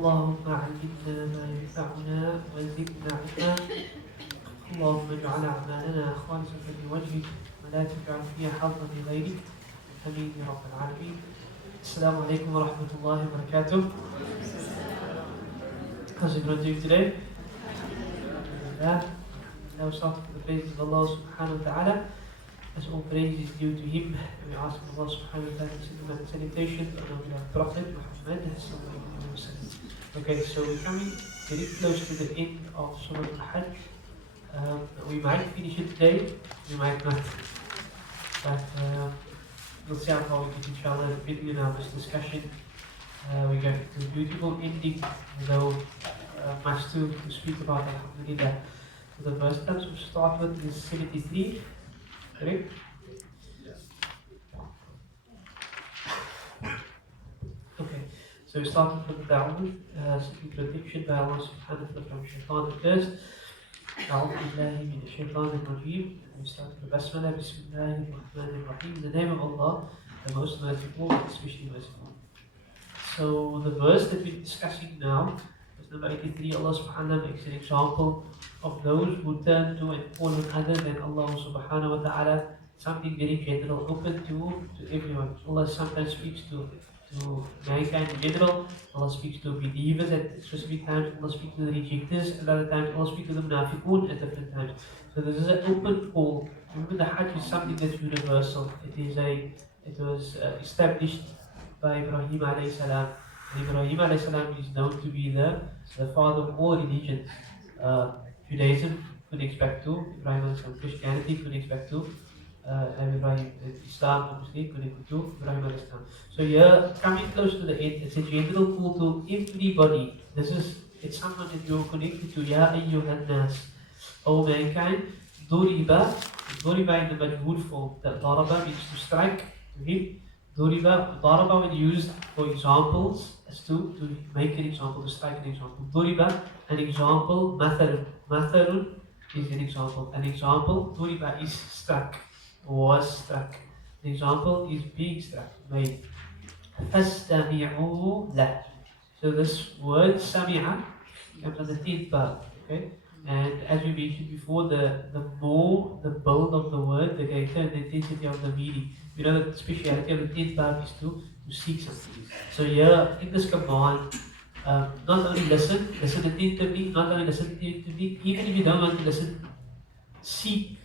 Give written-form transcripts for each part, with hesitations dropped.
اللهم علمنا ما ينفعنا وزدنا علما. اللهم اجعل أعمالنا خالصة لوجهك ولا تجعل فيها حظا لغيرك. آمين يا رب العالمين. Assalamu alaikum wa rahmatullahi wa barakatuh. How's everyone doing today? Now start with the praises of Allah subhanahu wa ta'ala. As all praise is due to Him, and we ask Allah subhanahu wa ta'ala to send and salutation to our Prophet Mohamed sallallahu alaihi wasallam. Okay, so we're coming very close to the end of Surah Al-Hajj. We might finish it today, we might not. But we'll see how far we get, inshallah, in this discussion. We got a beautiful ending, though much to speak about, alhamdulillah. So the first time we start with is 73, correct? Okay, so we started from the Da'wah, seeking protection by Allah subhanahu wa ta'ala from shaitan first. أعوذ بالله من الشيطان الرجيم. We start with Basmala, Bismillah ar-Rahman ar-Rahim. In the name of Allah, the most merciful, especially merciful. So the verse that we're discussing now, verse number 83, Allah subhanahu wa ta'ala makes an example of those who turn to and call on other than Allah subhanahu wa ta'ala, something very general, open to everyone. Allah sometimes speaks to mankind in general. Allah speaks to believers at specific times. Allah speaks to the rejectors at other times. Allah speaks to the munafiqun at different times. So this is an open call. Remember, the Hajj is something that's universal. It was established by Ibrahim alayhi salam. And Ibrahim alayhi salam is known to be the father of all religions. Judaism connects back to Ibrahim alayhi salam. Christianity connects back to Ibrahim. Islam obviously connected to Ibrahim alayhi salam. So here, coming close to the end, it's a general call to everybody. It's someone that you're connected to. Ya ayyuhan nas, O mankind. Duriba in the majhul form. That daraba means to strike, to hit. Daraba when used for examples, as to make an example, to strike an example. Duriba, an example. Matharun is an example. An example. Duriba is struck, was struck. The example is being struck, made. فَاسْتَمِعُوا لَهُ. So this word sami'a comes from the 10th verb, okay? And as we mentioned before, the more the build of the word, the greater the intensity of the meaning. You know the speciality of the 10th verb is to seek something. So here in this command, not only listen attentively, not only listen attentively, even if you don't want to listen, seek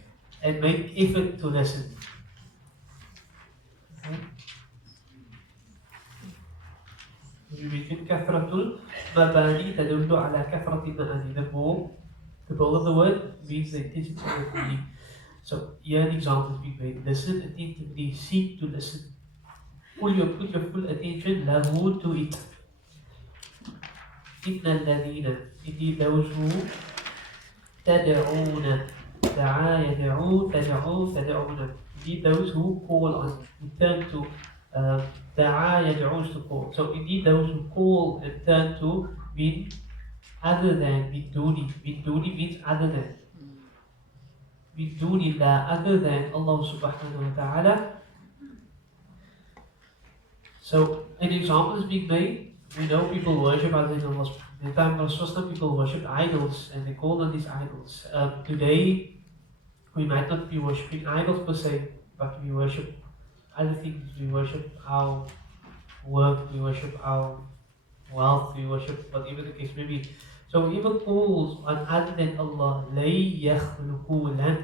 and make effort to listen. Okay? We mentioned كثرة المباني تدل على كثرة المعاني. The build of the word means the intensity of the meaning. So here an example is being made. Listen attentively, seek to listen. Put your full attention lahu to it. إن الذين, indeed those who تدعون, دعا يدعو, تدعون. Indeed those who call on, who turn to. دعا يدعو is to call. So indeed those who call and turn to mean other than, biduni. Biduni means other than. Bidunillah, other than Allah subhanahu wa ta'ala. So an example is being made. We know people worship other than Allah subhanahu wa ta'ala. In the time of Rasulullah, people worship idols and they call on these idols. Today we might not be worshipping idols per se, but we worship other things. We worship our work, we worship our wealth, we worship whatever the case may be. So whoever calls on other than Allah, لَن يَخْلُقُوا لَن.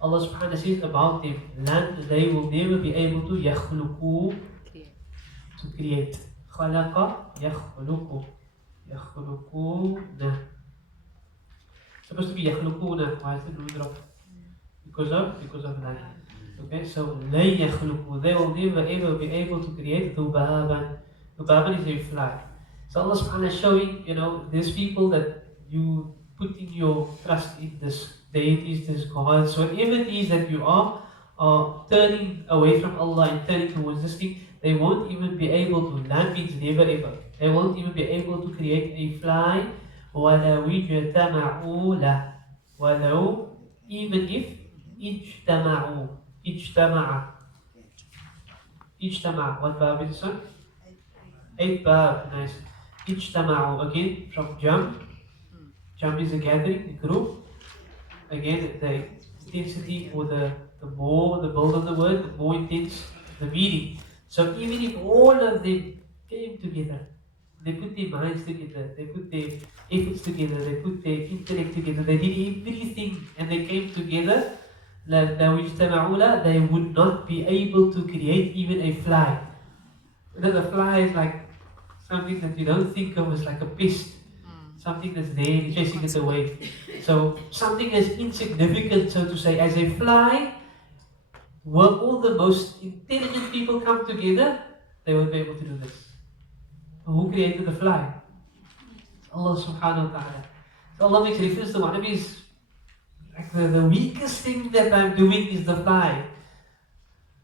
Allah subhanahu wa ta'ala says about them, لَن, they will never be able to يَخْلُقُوا, to create. خَلَقَ يَخْلُقُ, يَخْلُقُونَ. Supposed to be يَخْلُقُونَ. Why is it drop? Because of that. Okay, so لَن يَخْلُقُوا, they will never ever be able to create ذُبَابًا. ذُبَابًا is a fly. So Allah subhanahu wa ta'ala is showing, these people that you putting your trust in this deities, this gods, whatever it is that you are turning away from Allah and turning towards this thing, they won't even be able to. Land means never ever. They won't even be able to create a fly. وَلَوْ اجْتَمَعُوا لَهُ. وَلَوْ, even if اجْتَمَعُوا. اجْتَمَعَ. What verb is this one? 8th verb. Nice. اجتمعوا, again from jam. Jam is a gathering, a group. Again, the intensity or the more the build of the word, the more intense the meaning. So even if all of them came together, they put their minds together, they put their efforts together, they put their intellect together, they did everything and they came together, لو اجتمعوا لا, they would not be able to create even a fly. You know, the fly is like something that you don't think of as like a pest, something that's there, you're chasing it away. So something as insignificant, so to say, as a fly, were all the most intelligent people come together, they would be able to do this. Who created the fly? Allah subhanahu wa ta'ala. So Allah makes reference to one of his, like the weakest thing that I'm doing is the fly.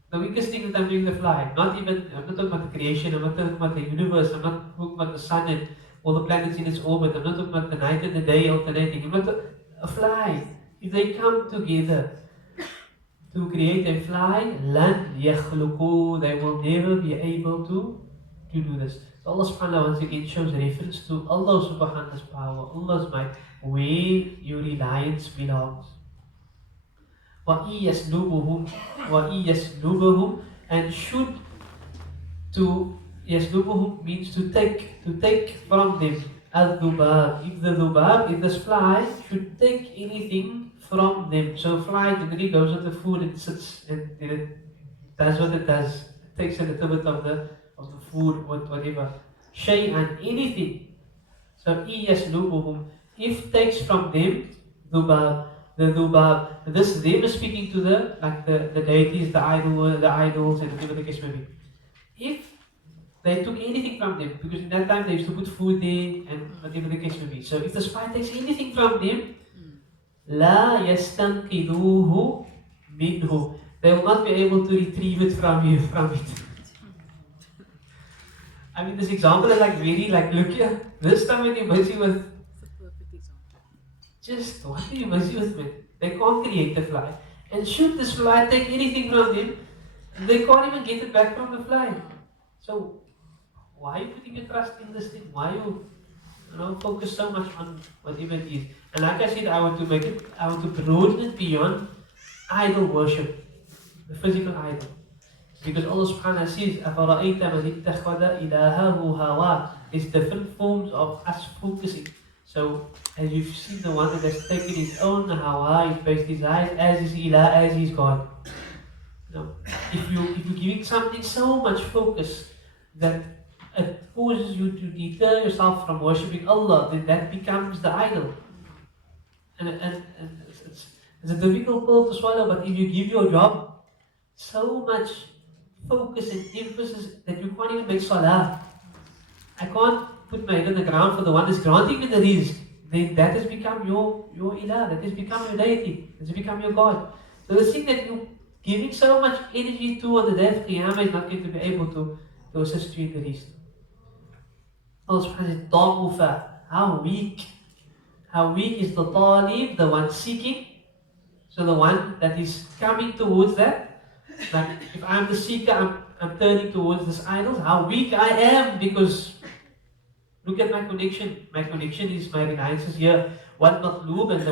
The weakest thing that I'm doing the fly. Not even, I'm not talking about the creation, I'm not talking about the universe, I'm not talking about the sun and all the planets in its orbit, I'm not talking about the night and the day alternating. I'm not a fly. If they come together to create a fly, لَن يَخْلُقُوا, they will never be able to do this. So Allah subhanahu wa ta'ala once again shows reference to Allah subhanahu wa ta'ala's power, Allah's might, where your reliance belongs. وَإِن يَسْلُبُهُمْ, and should to يَسْلُبُهُمْ means to take from them al-dhubab. If the dhubab, if this fly should take anything from them. So fly generally goes on the food and sits and it does what it does. It takes a little bit of the food, whatever. Shay'an, anything. So إِن يَسْلُبُهُمْ, if takes from them dhubab. The dhubab, this them is speaking to the deities, the idols, and whatever the case may be. If they took anything from them, because in that time they used to put food there and whatever the case may be. So if the spy takes anything from them, la yastanqiduhu minhu, they will not be able to retrieve it from you, from it. I mean, this example is like very look here. This time when you're busy with just what are you busy with, man? They can't create the fly. And should this fly take anything from them, they can't even get it back from the fly. So why are you putting your trust in this thing? Why you focus so much on whatever it is? And like I said, I want to broaden it beyond idol worship, the physical idol. Because Allah subhanahu wa ta'ala says, أَفَرَأَيْتَ مَنِ اتَّخَذَ إِلَهَهُ هَوَاهُ. There's different forms of us focusing. So, as you've seen the one that has taken his own hawa, his base desires, as his ilah, as his God. If you're giving something so much focus that it causes you to deter yourself from worshipping Allah, then that becomes the idol. And it's a difficult pill to swallow, but if you give your job so much focus and emphasis that you can't even make salah, I can't put my head on the ground for the one that's granting me the rizq, then that has become your ilah, that has become your deity, that has become your God. So the thing that you're giving so much energy to on the day of Qiyamah is not going to be able to assist you in the rizq. Allah subhanahu wa ta'ala, how weak is the talib, the one seeking, so the one that is coming towards that. Like if I'm the seeker, I'm turning towards this idol, how weak I am, because look at my connection. My connection is, my reliance is here. One matloob and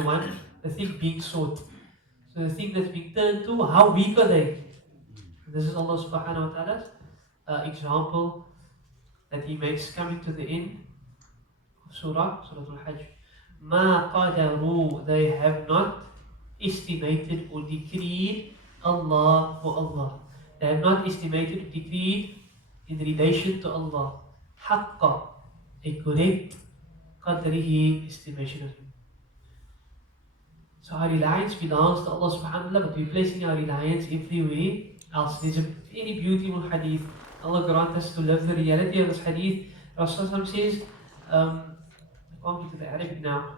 the thing being sought. So the thing that's being turned to, how weak are they? This is Allah subhanahu wa ta'ala's example that He makes coming to the end of Surah Al-Hajj. Ma qadaru, they have not estimated or decreed Allah for Allah. They have not estimated or decreed in relation to Allah. Haqqa, a correct qadrihi, estimation of Him. So our reliance belongs to Allah subhanahu wa ta'ala, but we're placing our reliance everywhere else. There's a very beautiful hadith. Allah grant us to live the reality of this hadith. Rasulullah says, I can't get to the Arabic now.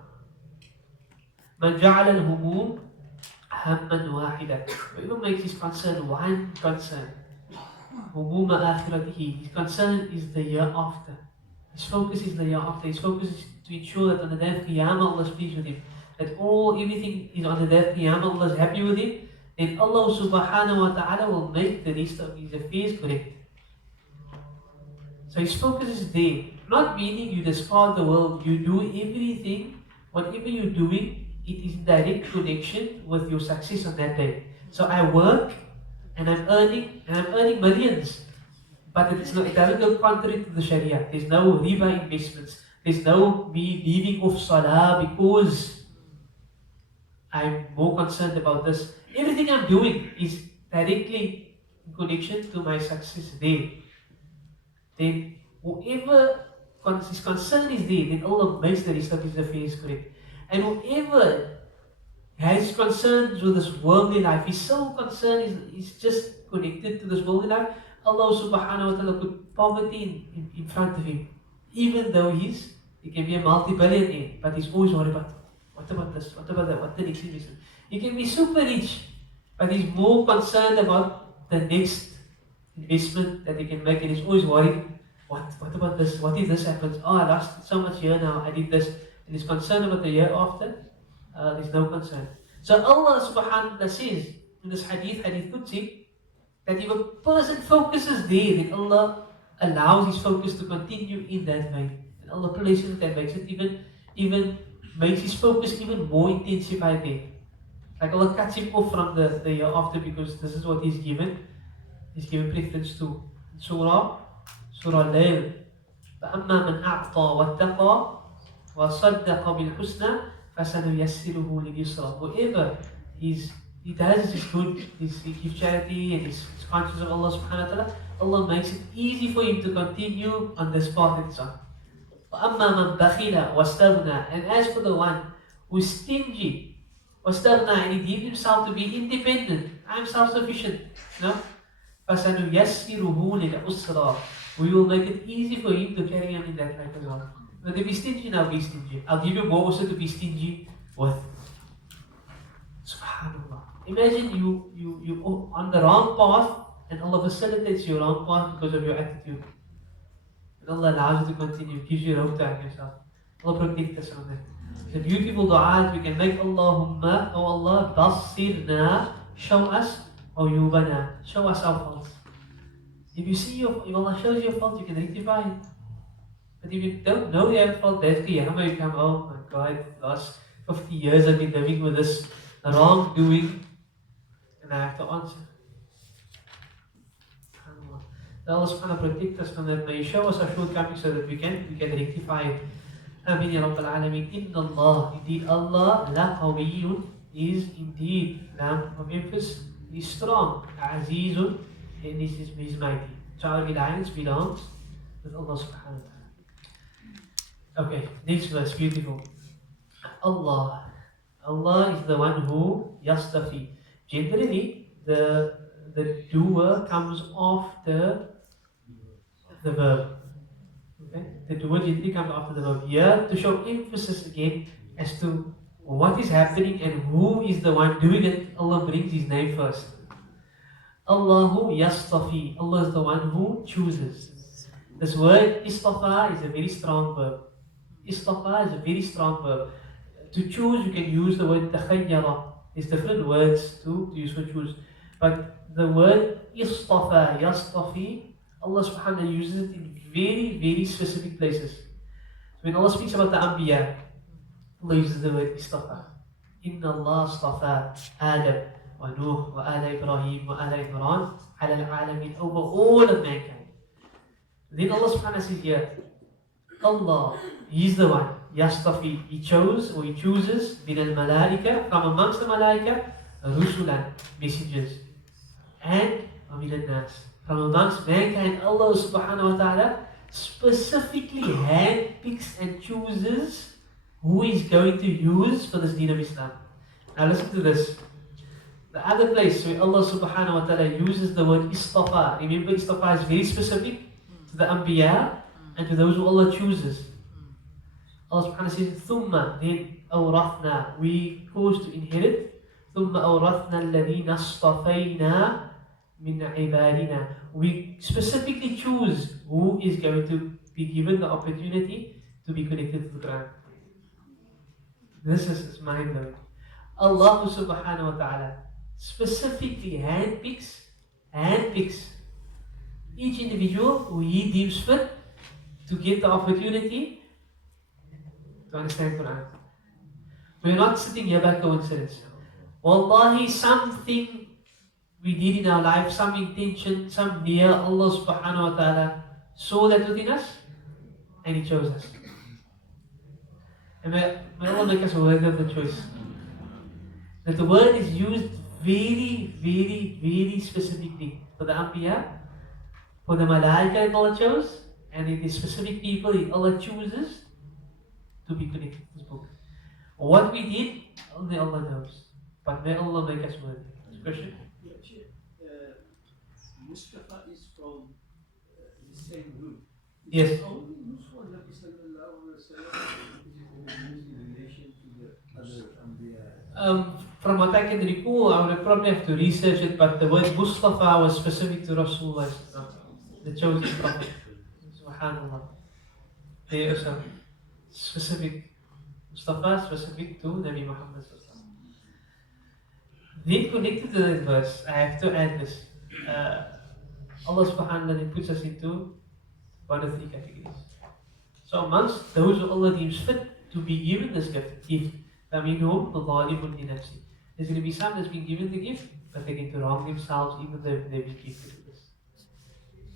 Man ja'ala al-humum hamman wahida. Whoever makes his concern one concern, humuma akhiratihi, his concern is the year after. His focus is the year after. His focus is to ensure that on the day of Qiyamah Allah is pleased with him. That everything is on the day of Qiyamah Allah is happy with him. Then Allah subhanahu wa ta'ala will make the rest of his affairs correct. So his focus is there. Not meaning you discard the world, you do everything, whatever you're doing, it is in direct connection with your success on that day. So I work and I'm earning millions. But it doesn't go contrary to the Sharia. There's no riba investments. There's no me leaving off salah because I'm more concerned about this. Everything I'm doing is directly in connection to my success there. Then whoever his concern is there, then Allah makes the rest of his affairs correct. And whoever has concerns with this worldly life, his sole concern is just connected to this worldly life, Allah subhanahu wa ta'ala put poverty in front of him. Even though he can be a multi-billionaire, but he's always worried about what about this, what about that, what the next investment. He can be super rich, but he's more concerned about the next investment that he can make, and he's always worried, what about this, what if this happens, oh I lost so much here now, I did this, and he's concerned about the year after, there's no concern. So Allah subhanahu wa ta'ala says in this hadith Qudsi, that if a person focuses there, then Allah allows his focus to continue in that way. And Allah places it and makes it even makes his focus even more intensified there. Like Allah cuts him off from the year after because this is what he's given. He's given preference to. Surah Al-Layl. فَأَمَّا مَنْ أَعْطَى وَاتَّقَى وَصَدَّقَ بِالْحُسْنَى فَسَنُيَسِّرُهُ لِلْيُسْرَى. Whoever he does his good, he gives charity and he's conscious of Allah subhanahu wa ta'ala, Allah makes it easy for him to continue on this path that he's on. وَأَمَّا مَنْ بَخِلَ وَاسْتَغْنَى. And as for the one who is stingy, وَاسْتَغْنَى, and he deemed himself to be independent, I'm self-sufficient, فَسَنُيَسِّرُهُ لِلْعُسْرَى. We will make it easy for him to carry on in that life as well. When they be stingy, now be stingy. I'll give you more also to be stingy with. Subhanallah. Imagine you on the wrong path and Allah facilitates your wrong path because of your attitude. And Allah allows you to continue, gives you rope to hang yourself. Allah protect us from that. It's a beautiful dua we can make. Allahumma, oh Allah, basirna, show us uyubana, show us our faults. If Allah shows you a fault, you can rectify it. But if you don't know you have a fault, that's Qiyamah, you come, oh my God, last 50 years I've been living with this wrongdoing, and I have to answer. Allah subhanahu wa ta'ala protect us from that. May He show us our shortcomings so that we can rectify it. Ameen ya Rabbal Alameen. Inna Allah, indeed Allah, la qawiyyun, is indeed, lam of emphasis, is strong, azizun, and this is His mighty. So our reliance belongs with Allah subhanahu wa ta'ala. Okay, next verse, beautiful. Allah is the one who yastafi. Generally, the doer comes after the verb. Okay? The doer generally comes after the verb. Here, to show emphasis again as to what is happening and who is the one doing it, Allah brings His name first. Allahu yastafi. Allah is the one who chooses. This word istafa is a very strong verb. Istafa is a very strong verb. To choose, you can use the word takhayyara. There's different words to use for choose. But the word istafa, yastafi, Allah subhanahu wa ta'ala uses it in very, very specific places. So when Allah speaks about the Anbiya, Allah uses the word istafa. Inna Allah istafa Adam wa Nuh wa ala Ibrahim wa ala Imran ala al-alamin, over all of mankind. Then Allah subhanahu wa ta'ala says here, Allah, He's the one. Yastafi, He chose or He chooses min al-malaika, from amongst the malaika, rusulan, messengers, and min al-nas, from amongst mankind. Allah subhanahu wa ta'ala specifically handpicks and chooses who He's going to use for this deen of Islam. Now listen to this. The other place where Allah subhanahu wa ta'ala uses the word istafa, remember istafa is very specific to the Anbiya and to those who Allah chooses. Allah subhanahu wa ta'ala says, ثُمَّ, then أَوْرَثْنَا, we cause to inherit, ثُمَّ أَوْرَثْنَا الَّذِينَ اصْطَفَيْنَا مِنْ عِبَادِنَا. We specifically choose who is going to be given the opportunity to be connected to the Quran. This is mind-blowing. Allah subhanahu wa ta'ala specifically handpicks each individual who He deems fit to get the opportunity to understand Quran. We're not sitting here by coincidence. Wallahi, something we did in our life, some intention, some near Allah subhanahu wa ta'ala saw that within us and He chose us. And may Allah make us worthy of the choice. That the word is used very, very, very specifically for the Anbiya, for the Malaika that Allah chose, and it is specific people that Allah chooses to be connected to this book. What we did, only Allah knows. But may Allah make us worthy. Next question? Mustafa is from the same group. Yes. It's only used for Nabi sallallahu alaihi wasallam in relation to the other Anbiya. From what I can recall, I would probably have to research it, but the word Mustafa was specific to Rasulullah, the chosen prophet. Subhanallah. There is a specific Mustafa, specific to Nabi Muhammad. Then connected to that verse, I have to add this. Allah subhanahu wa ta'ala puts us into one of three categories. So amongst those who Allah deems fit to be given this gift, فَمِنْهُمْ ظَالِمٌ لِنَفْسِهِ. There's going to be some that's been given the gift, but they get to wrong themselves even though they've been gifted with this.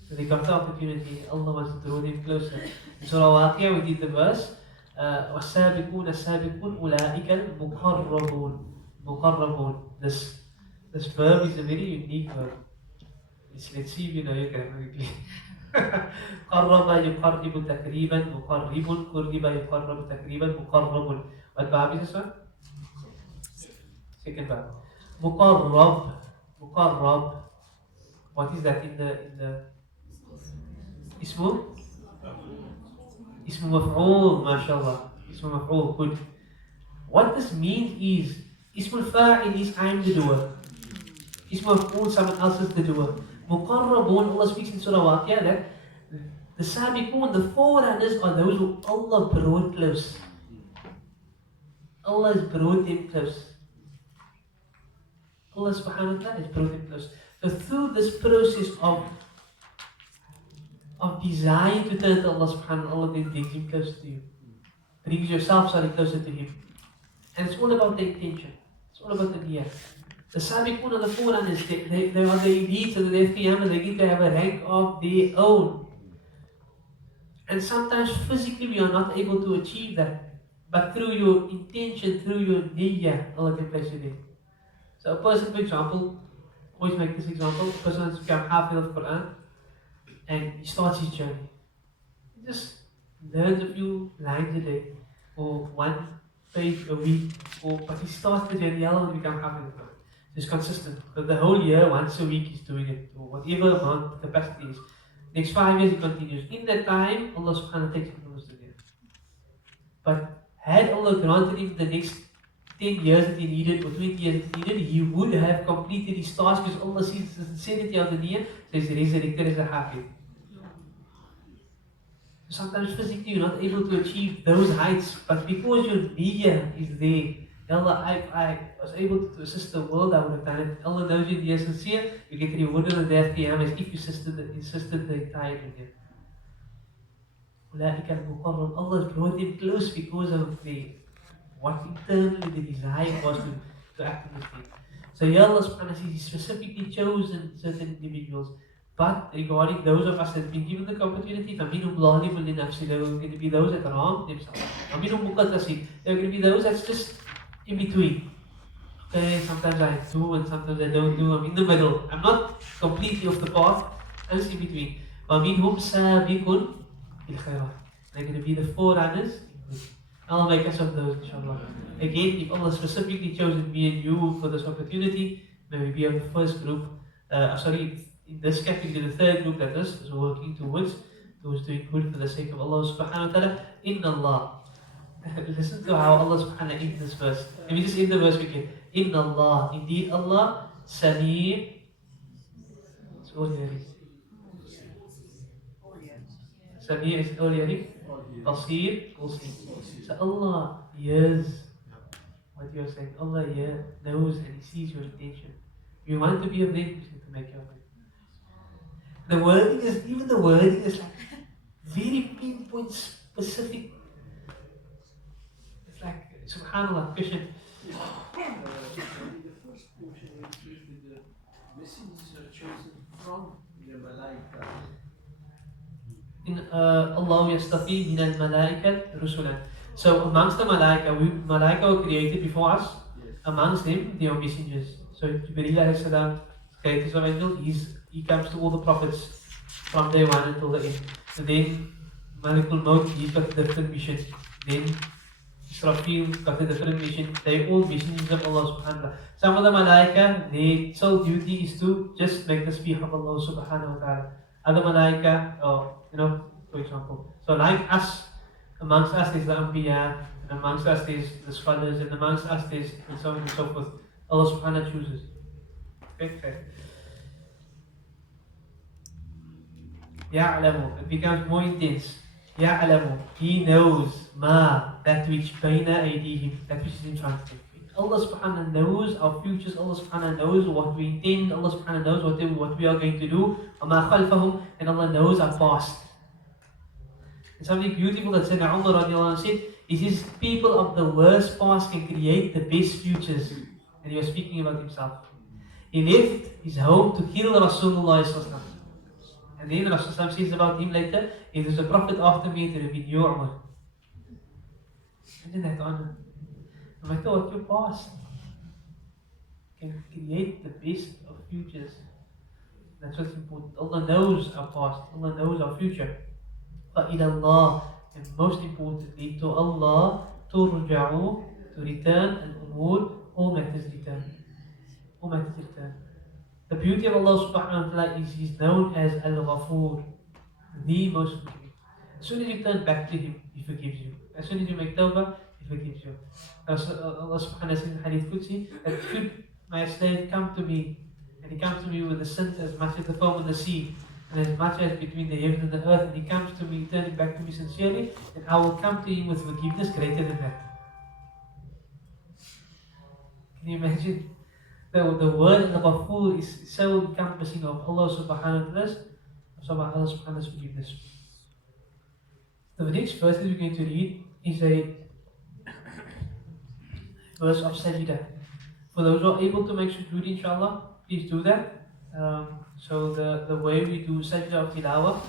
So they got the opportunity, Allah wants to draw them closer. In Surah Al-Waqi'ah we did the verse, وَالسَّابِقُونَ السَّابِقُونَ أُولَٰئِكَ الْمُقَرَّبُونَ. Muqarrabun. This verb is a very unique verb. Let's see if you know it grammatically. قرب يقرب تقريبا مقرب قرب يقرب تقريبا مقرب. What verb is this one? Second verb. مقرب. مقرب. What is that in the اسمه مفعول. ما شاء الله. اسمه مفعول. Good. What this means is Ismul Fa'il is I'm the doer. Ismul Maf'ul, someone else is the doer. Muqarrabun, Allah speaks in Surah Waqi'ah that the Sabiqun, the forerunners, are those who Allah brought close. Allah has brought them close. Allah subhanahu wa ta'ala has brought them close. So through this process of desire to turn to Allah subhanahu wa ta'ala, Allah then brings him closer to you. Brings yourself closer to him. And it's all about the intention. It's all about the niyyah. The Sabiqun and the forerunners, they are the elites of the day of Qiyamah. They get to have a rank of their own. And sometimes physically we are not able to achieve that. But through your intention, through your niyyah, Allah can place you there. So a person, for example, always make this example, a person has become hafiz of Quran and he starts his journey. He just learns a few lines a day or one page a week, but he starts the journey, how will become happy with it? It's consistent. But the whole year, once a week, he's doing it, or whatever amount capacity is. Next 5 years, he continues. In that time, Allah subhanahu wa ta'ala takes him close to there. But had Allah granted him the next 10 years that he needed, or 20 years that he needed, he would have completed his task because Allah sees the sincerity of the niyyah, so he's resurrected as a hafiz. Sometimes physically you're not able to achieve those heights, but because your niyyah is there, Allah, I was able to assist the world, I would have done it. Allah knows you are sincere, you get rewarded on the day of Qiyamah as if you insisted the entire dunya. Allah brought them close because of what internally the desire was to act in this thing. So here Allah subhanahu wa ta'ala says He specifically chosen certain individuals. But regarding those of us that have been given the opportunity, فَمِنْهُمْ ظَالِمٌ لِنَفْسِهِ, there are going to be those that wrong themselves. وَمِنْهُمْ مُقَتَّصِدٌ, there are going to be those that's just in between. Okay, sometimes I do and sometimes I don't do. I'm in the middle. I'm not completely off the path. I'm just in between. وَمِنْهُمْ سَابِقٌ بِالْخَيْرَاتِ, they're going to be the forerunners. I'll make us of those, inshallah. Again, if Allah specifically chosen me and you for this opportunity, may we be of the first group. In this category, the third group that is working towards doing good for the sake of Allah subhanahu wa ta'ala. Inna Allah. Listen to how Allah subhanahu wa ta'ala ends this verse. Let me just end the verse again. Inna Allah. Indeed Allah, Sami'. It's all hearing. Sami' is all hearing. Basir, all seeing. So Allah hears what you are saying. Allah knows and He sees your intention. If you want to be a them, He's going to make you a them. Even the wording is like very pinpoint, specific. It's like, subhanAllah, question. Yes. In the first portion, when it says that the messengers are chosen from the Malaika. In Allah yastafi min al-malaikat rusulan. So amongst the malaika were created before us. Yes. Amongst them, there are messengers. So Jibreel alayhi salam, greatest of angels, he comes to all the prophets from day one until the end. And then Malakul Maut, he's got a different mission. Then Israfil got a different mission. They all messengers of Allah subhanahu wa ta'ala. Some of the malaika, their sole duty is to just make the speech of Allah subhanahu wa ta'ala. Other malaika, for example. So like us, amongst us there's the Anbiya, and amongst us there's the scholars, and amongst us there's and so on and so forth. Allah subhanahu wa ta'ala chooses. Okay. يعلم, it becomes more intense. يعلم, he knows that which بين أيديهم, that which is in front of him. Allah subhanahu knows our futures, Allah subhanahu knows what we intend, Allah subhanahu knows what we are going to do, وما خلفهم, and Allah knows our past. And something beautiful that Sayyidina Umar radiallahu anhu said, is his people of the worst past can create the best futures. And he was speaking about himself. He left his home to kill Rasulullah sallallahu alaihi wasallam. And then Rasulullah says about him later, if there's a prophet after me, it will be you, Umar. Imagine that honor. No matter what your past can create the best of futures. That's what's important. Allah knows our past, Allah knows our future. فَإِلَى اللَّهِ, and most importantly, to Allah, تُرْجَعُ, to return, and umur, all matters return. All matters return. The beauty of Allah subhanahu wa ta'ala is He's known as Al-Ghafoor, the most forgiving. As soon as you turn back to Him, He forgives you. As soon as you make tawbah, He forgives you. Allah subhanahu wa ta'ala says in Hadith Qudsi, that should my slave come to me, and he comes to me with the sins as much as the foam of the sea, and as much as between the heaven and the earth, and he comes to me, turning back to me sincerely, then I will come to him with forgiveness greater than that. Can you imagine? The word Al-Ghafur is so encompassing of Allah subhanahu wa ta'ala's forgiveness. The next verse that we're going to read is a verse of Sajdah. For those who are able to make sujood, inshallah, please do that. So the way we do Sajdah of Tilawah,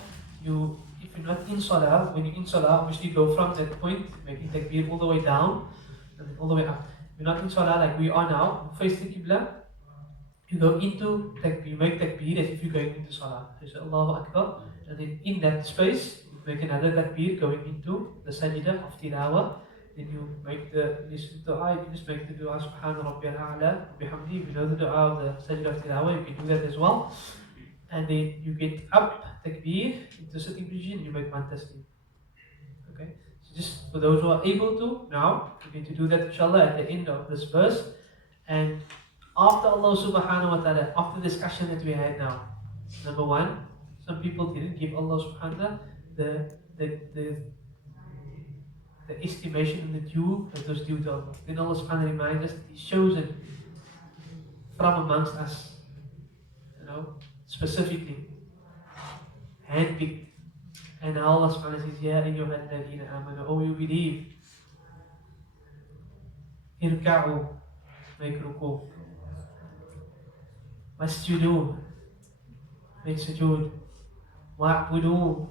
if you're not in Salah, when you're in Salah, obviously go from that point, making takbir all the way down, and then all the way up. You're not in Salah like we are now, face the Qibla, you go into takbir, you make takbir as if you're going into Salah. So you say Allahu Akbar, and then in that space, you make another takbir going into the Sajdah of Tilawah. Then you make this dua, you just make the dua Subhana Rabbiyal A'la, bihamdi. If you know the dua of the Sajdah of Tilawah, you can do that as well. And then you get up, takbir, into sitting position, and you make one tasbih. Okay? So just for those who are able to, now, you're going to do that inshallah at the end of this verse. And after Allah subhanahu wa ta'ala, after the discussion that we had now, number one, some people didn't give Allah subhanahu wa ta'ala the estimation and the due that was due to Allah. Then Allah subhanahu wa ta'ala reminds us that He's chosen from amongst us, specifically, handpicked. And Allah subhanahu wa ta'ala says, Ya ayyuhal ladhina amanu, oh you believe, irka'u, make ruku, wasjudu, make sujood, wa'budu,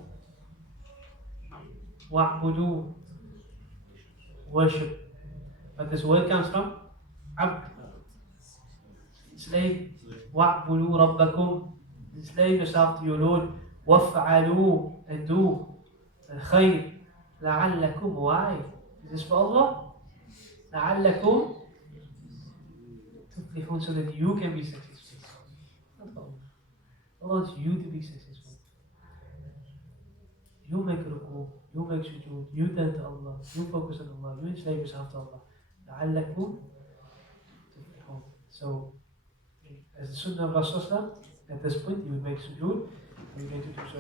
worship. But this word comes from abd, slave. Wa'budu rabbakum, enslave yourself to your Lord. Waf'alu, and do al-khayr. La'allakum, why? Is this for Allah? La'allakum tuflihun, so that you can be successful. Not for Allah. Allah wants you to be successful. You make ruku, you make sujood, you turn to Allah, you focus on Allah, you enslave yourself to Allah. لَعَلَّكُمْ تُفْلِحُونَ. So, as the Sunnah of Rasulullah, at this point you would make sujood, and you're going to do so.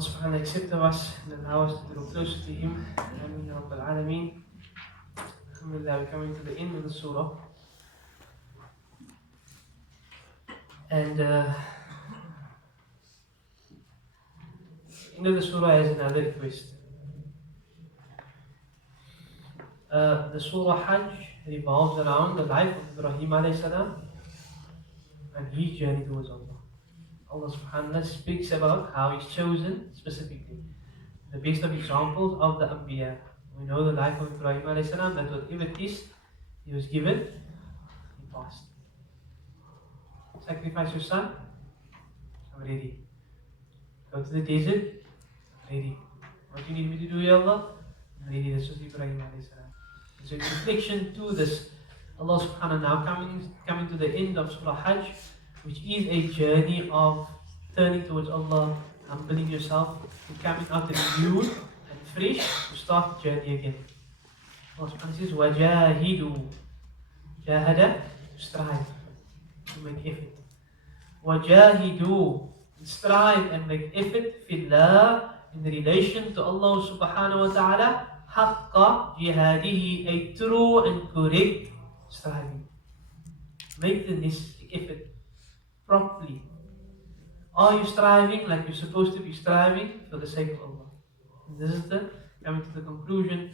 Allah subhanahu wa ta'ala accept of us and allow us to draw closer to Him. Ameen Ya Rabbal Alameen. Alhamdulillah, we're coming to the end of the surah. And the end of the surah has another request. The surah Hajj revolves around the life of Ibrahim alayhi salam and his journey towards Allah. Allah subhanahu wa ta'ala speaks about how He's chosen specifically the best of examples of the Anbiya. We know the life of Ibrahim alayhi salam, that whatever test he was given, he passed. Sacrifice your son? I'm ready. Go to the desert? I'm ready. What do you need me to do, Ya Allah? I'm ready. This was Ibrahim alayhi salam. So in reflection to this, Allah subhanahu wa ta'ala now coming to the end of Surah Hajj, which is a journey of turning towards Allah, humbling yourself, and coming out renewed and fresh to start the journey again. Allah subhanahu wa ta'ala says, وَجَاهِدُوا Jahada, to strive, to make effort. وَجَاهِدُوا strive and make effort فِي in relation to Allah subhanahu wa ta'ala حَقَّ جِهَادِهِ a true and correct striving. Make the necessary effort properly. Are you striving like you're supposed to be striving for the sake of Allah? And this is coming to the conclusion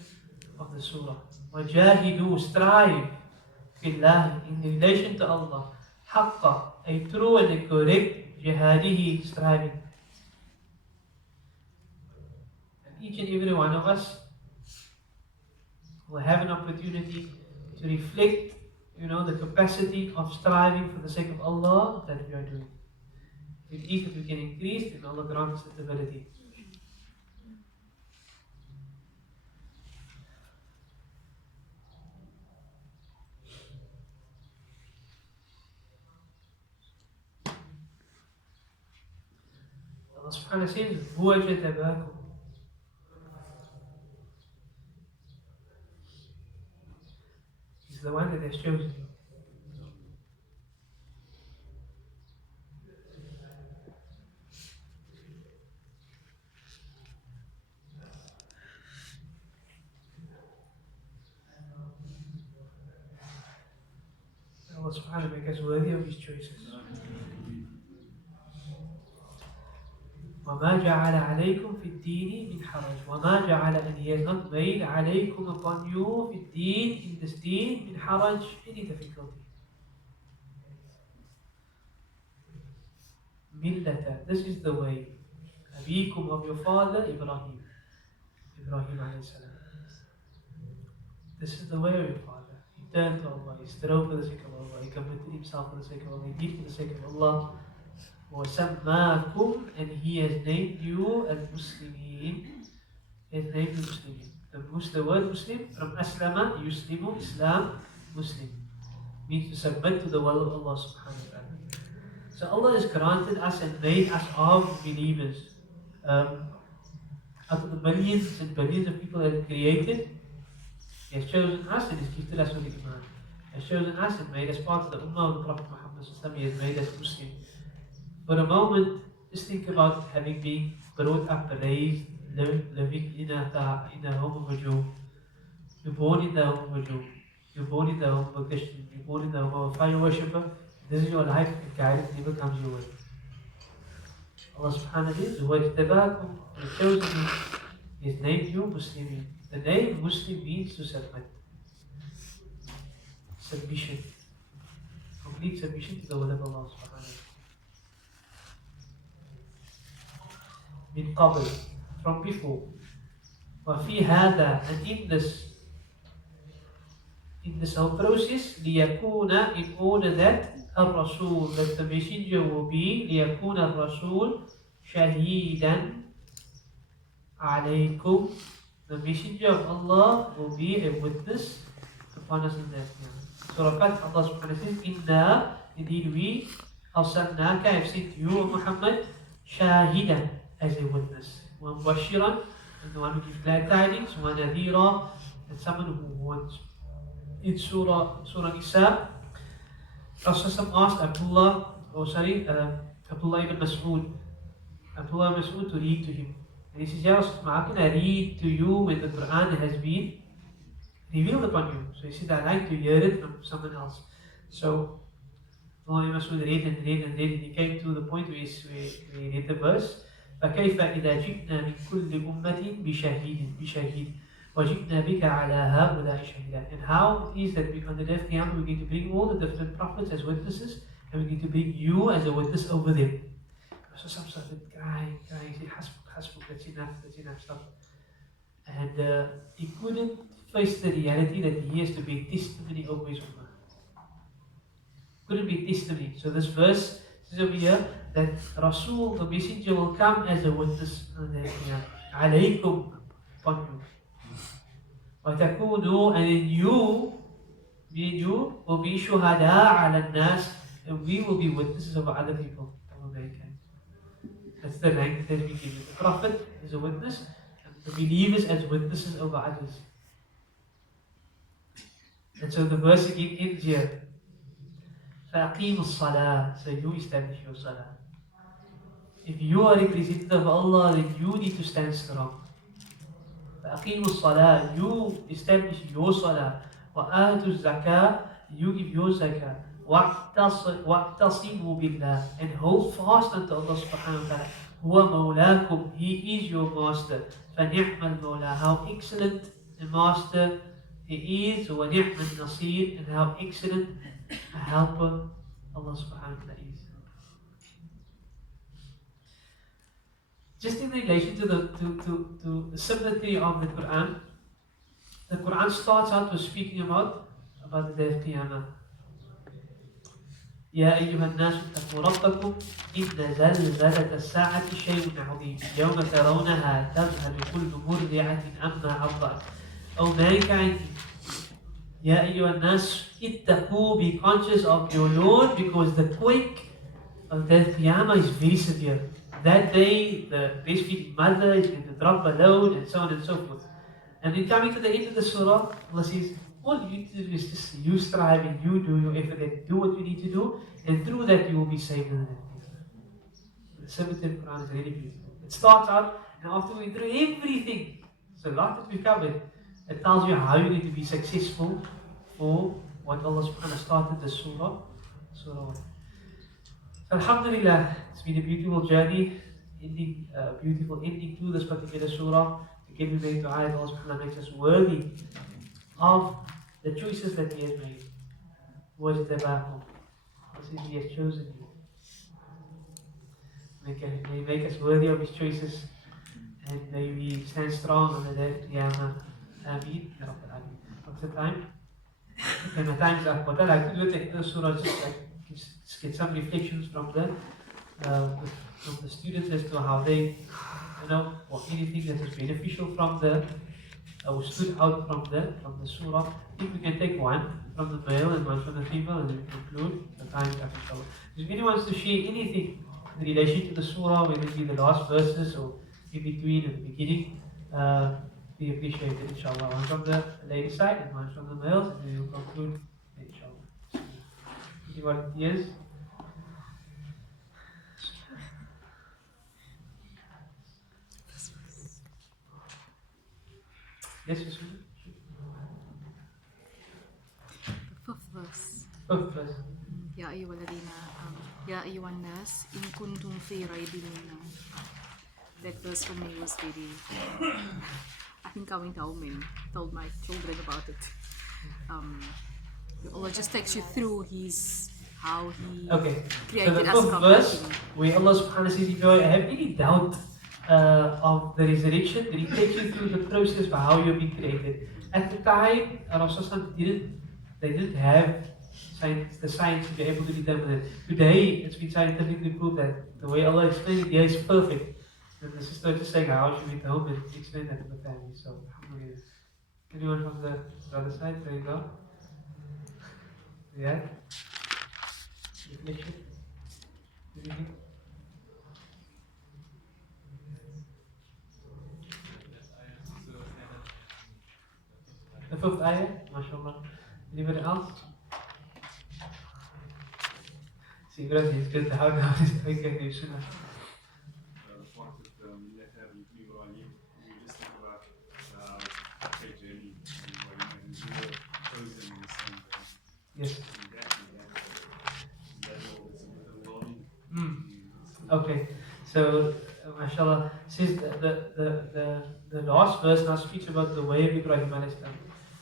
of the surah. وَجَاهِدُوا strive فِي in relation to Allah حَقَّ a true and a correct جِهَادِهِ striving. And each and every one of us will have an opportunity to reflect, the capacity of striving for the sake of Allah that we are doing. If it is that we can increase, then Allah grants us the ability. Allah subhanahu wa ta'ala says, هُوَ جَتَبَاكُمْ He's the one that has chosen you. Allah subhanahu wa ta'ala make us worthy of His choices. وَمَا جَعَلَ عَلَيْكُمْ فِي الدِّينِ مِنْ حَرَجٍ وَمَا جَعَلَ and He has not made عَلَيْكُمْ upon you فِي الدِّينِ in this deen مِنْ حَرَجٍ any difficulty. مِلَّةً this is the way أبيكم of your father Ibrahim alayhi salam. This is the way of your father. He turned to Allah, he strove for the sake of Allah, he committed himself for the sake of Allah, he did for the sake of Allah. وَسَمَّاكُمْ and He has named you al-Muslimin. He has named you Muslimin. The word Muslim from Aslama, Yuslimu, Islam, Muslim. Means to submit to the will of Allah subhanahu wa ta'ala. So Allah has granted us and made us of believers. Out of the millions and billions of people that He created, He has chosen us and He has gifted us with the Iman. He has chosen us and made us part of the Ummah of the Prophet Muhammad. He has made us Muslim. For a moment, just think about having been brought up, raised, living in a home of a Jew. You're born in the home of a Jew. You're born in the home of a Christian. You're born in the home of a fire worshipper. This is your life, and guidance never comes your way. Allah subhanahu wa ta'ala says, He has chosen you, He has named you Muslimin. The name Muslim means to submit. Submission. Complete submission to the will of Allah subhanahu wa ta'ala. من قبل, from before. وفي هذا, and in this whole process, ليكون, in order that الرسول, that the messenger will be, ليكون الرسول شهيدا عليكم, the messenger of Allah will be a witness upon us in that. Surah Allah subhanahu wa ta'ala says, Inna, indeed we, أرسلناك, I have sent you, Muhammad, شاهدا, as a witness. ومبشرا, and the one who gives glad tidings. ونذيرا, and someone who warns. In Surah Nisa, Rasulullah asked Abdullah ibn Mas'ud, Abdullah Mas'ud to read to him. And he says, Ya Rasulullah, how can I read to you when the Quran has been revealed upon you? So he said, I like to hear it from someone else. So Abdullah Mas'ud read and read and read, and he came to the point where he read the verse, فكيف إذا جئنا من كل أمة بشهيد وجئنا بك على هؤلاء شهيدا. And how it is that on the day of Qiyamah we're going to bring all the different prophets as witnesses, and we're going to bring you as a witness over them. So some started crying, he said, Hasbuk, that's enough, stop. And he couldn't face the reality that he has to be testimony over his ummah. Couldn't be testimony. So this verse says over here that Rasul, the messenger, will come as a witness on the day of Qiyamah. Alaykum, upon you. وَتَكُونُوا, and then you, me and you, will be shuhada ala nas, and we will be witnesses over other people, over mankind. That's the rank that we give it. The Prophet is a witness, and the believers as witnesses over others. And so the verse again ends here. فَأَقِيمُوا الصَّلَاةِ, so you establish your salah. If you are a representative of Allah, then you need to stand strong. فَأَقِيمُوا الصَّلَاةِ, you establish your salah. وَآتُوا الزَّكَاةِ, you give your zakah. وَاعْتَصِمُوا بِاللَّهِ, and hold fast unto Allah subhanahu wa ta'ala. هُوَ مَوْلَاكُمْ, He is your master. فَنِعْمَ الْمَوْلَى, how excellent a master He is. وَنِعْمَ النَّصِيرُ, and how excellent a helper Allah subhanahu wa ta'ala is. Just in relation to the symmetry of the Quran starts out with speaking about the day of Qiyamah. يا أيها الناس اتقوا ربكم إن زلزلة الساعة شيء عظيم يوم ترونها تذهل كل مرضعة عما أرضعت. Oh mankind, يا أيها الناس اتقوا, be conscious of your Lord, because the quake of the Qiyamah is very severe. That day, the breastfeeding mother is going to drop a load, and so on and so forth. And then coming to the end of the surah, Allah says, all you need to do is just you strive and you do your effort and do what you need to do, and through that you will be saved in the day. The symmetry of the Quran is really beautiful. It starts out, and after we do everything, so a lot that we covered, it tells you how you're going to be successful for what Allah subhanahu wa ta'ala started the surah with. So alhamdulillah, it's been a beautiful journey, beautiful ending to this particular surah. Again, we make dua that Allah subhanahu wa ta'ala makes us worthy of the choices that He has made. وَاجْتَبَاكُمْ, He has chosen you. May He make us worthy of His choices, and may we stand strong on the day of Qiyamah. Ameen. Ya Rabbal Alameen. What's the time? Okay, my time is up. What I like to do at the surah is just get some reflections from the students as to how they, or anything that is beneficial from or stood out from the surah. If we can take one from the male and one from the female, and then conclude the time is up, inshallah. If anyone wants to share anything in relation to the surah, whether it be the last verses or in between and the beginning, we appreciate it, inshallah. One from the lady side and one from the males, and then we will conclude, inshallah. Anyone? Yes? Yes, yes. The fifth verse. Fifth verse. يا أيها الذين يا أيها الناس إن كنتم في ريب منه. That verse for me was very. I think I went home and told my children about it. Allah just takes you through how He created us so the from fifth verse, nothing. where Allah subhanahu wa ta'ala says, if you have any doubt of the resurrection, then He takes you through the process of how you've been created. At the time, Rasulullah didn't have the science to be able to determine it. Today, it's been scientifically proved that the way Allah explained it here is perfect. And the sister just saying how she went home and explained that to the family. So, alhamdulillah. Anyone from the other side? There you go. Yeah? Reflection? Anything? The fifth ayah, mashallah. Anybody else? See, brother, he's good. How now is going to do sunnah? Yes. Exactly that level is overwhelming. Mm. Okay. So, mashallah, says the last verse now speaks about the way of Ibrahim alayhi salam.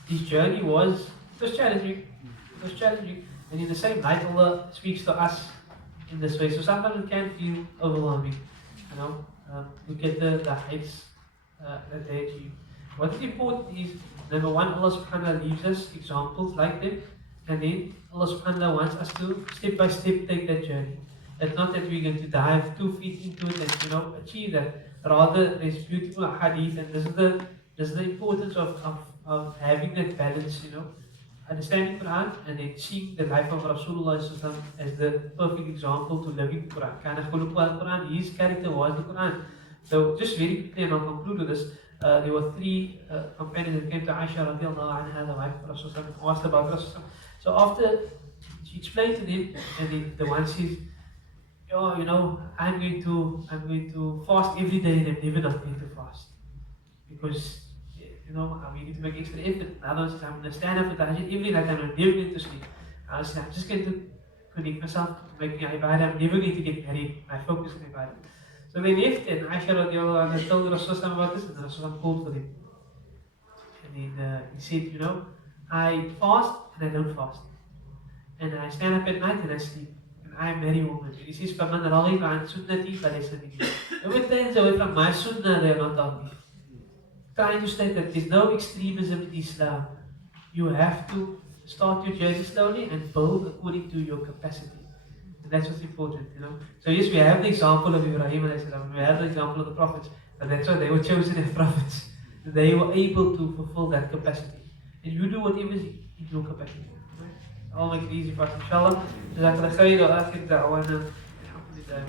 His journey was challenging. It was challenging. And in the same light, Allah speaks to us in this way. So sometimes it can feel overwhelming. You know, look at the heights that they achieve. What is important is, number one, Allah subhanahu wa ta'ala leaves us examples like them, and then Allah subhanahu wa ta'ala wants us to step by step take that journey. It's not that we're going to dive 2 feet into it and achieve that. Rather, there's beautiful hadith, and this is the importance of having that balance, understanding Quran and then seeing the life of Rasulullah SAW as the perfect example to living the Quran. Kana khuluqu al-Quran, his character was the Quran. So just very quickly, and I'll conclude with this. There were three companions that came to Aisha radiallahu anha, the wife of Rasulullah, and asked about Rasulullah. So after she explained to them, and then the one says, "Oh, I'm going to fast every day, and I'm never not going to fast because we need to make extra effort." Another one says, "I'm going to stand up for tahajjud every night, and I'm never going to sleep." I said, "I'm just going to connect myself to making ibadah. I'm never going to get married. My focus on ibadah." So they left, and Aisha radiallahu anha told Rasulullah about this, and Rasulullah called for them. And then he said, "I fast and I don't fast. And I stand up at night and I sleep. And I am marry woman." And he says, فَمَنْ رَغِبَ عَنْ سُنَّتِي فَلَيْسَ مِنِّي. Whoever turns away from my sunnah, they are not of me. Trying to state that there's no extremism in Islam. You have to start your journey slowly and build according to your capacity. And that's what's important, So yes, we have the example of Ibrahim alayhi salam, we have the example of the prophets, but that's why they were chosen as prophets. They were able to fulfill that capacity. And you do whatever is in your capacity. I'll make it easy for us, inshallah. جزاك الله خير وآخر دعوانا الحمد لله.